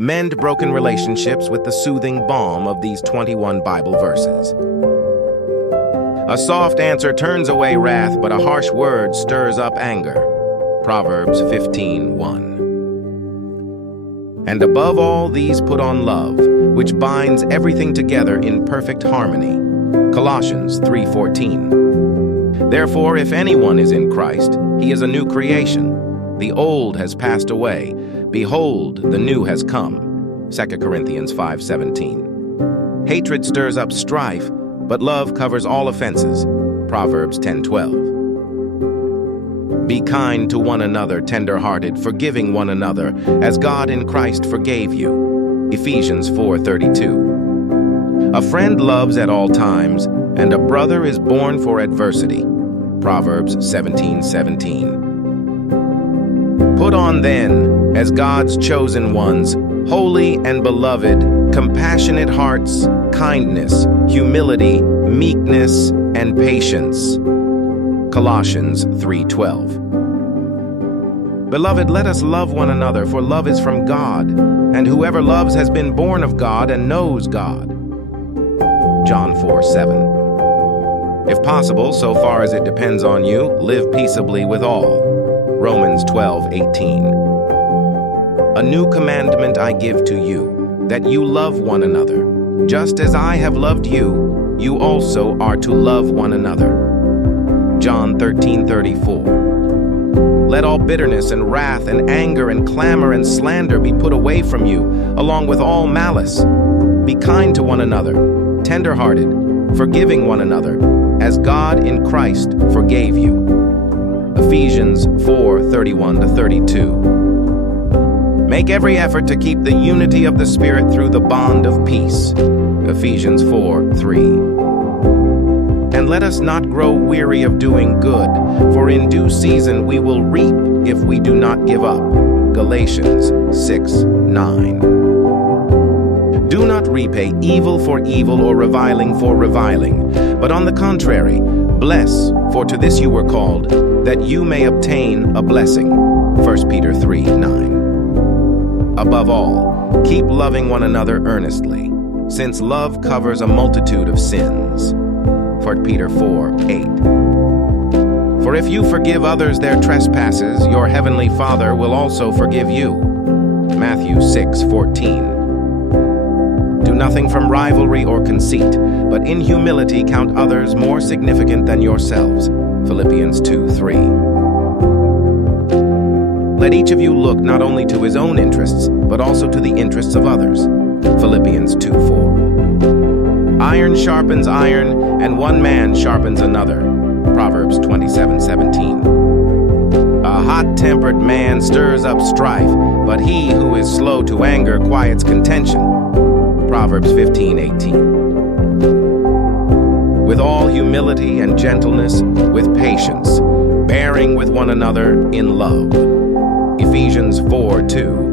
Mend broken relationships with the soothing balm of these 21 Bible verses. A soft answer turns away wrath, but a harsh word stirs up anger. Proverbs 15:1. And above all these put on love, which binds everything together in perfect harmony. Colossians 3:14. Therefore, if anyone is in Christ, he is a new creation. The old has passed away. Behold, the new has come. 2 Corinthians 5:17. Hatred stirs up strife, but love covers all offenses. Proverbs 10:12. Be kind to one another, tender-hearted, forgiving one another, as God in Christ forgave you. Ephesians 4:32. A friend loves at all times, and a brother is born for adversity. Proverbs 17:17. Put on then, as God's chosen ones, holy and beloved, compassionate hearts, kindness, humility, meekness, and patience. Colossians 3:12. Beloved, let us love one another, for love is from God, and whoever loves has been born of God and knows God. John 4:7. If possible, so far as it depends on you, live peaceably with all. Romans 12:18. A new commandment I give to you, that you love one another. Just as I have loved you, you also are to love one another. John 13:34. Let all bitterness and wrath and anger and clamor and slander be put away from you, along with all malice. Be kind to one another, tender-hearted, forgiving one another, as God in Christ forgave you. Ephesians 4:31-32. Make every effort to keep the unity of the Spirit through the bond of peace. Ephesians 4:3. And let us not grow weary of doing good, for in due season we will reap if we do not give up. Galatians 6:9. Do not repay evil for evil or reviling for reviling, but on the contrary, bless, for to this you were called, that you may obtain a blessing. 1 Peter 3:9. Above all, keep loving one another earnestly, since love covers a multitude of sins. 1 Peter 4:8. For if you forgive others their trespasses, your heavenly Father will also forgive you. Matthew 6:14. Do nothing from rivalry or conceit, but in humility count others more significant than yourselves. Philippians 2:3. Let each of you look not only to his own interests, but also to the interests of others. Philippians 2:4. Iron sharpens iron, and one man sharpens another. Proverbs 27:17. A hot-tempered man stirs up strife, but he who is slow to anger quiets contention. Proverbs 15:18. With all humility and gentleness, with patience, bearing with one another in love. Ephesians 4:2.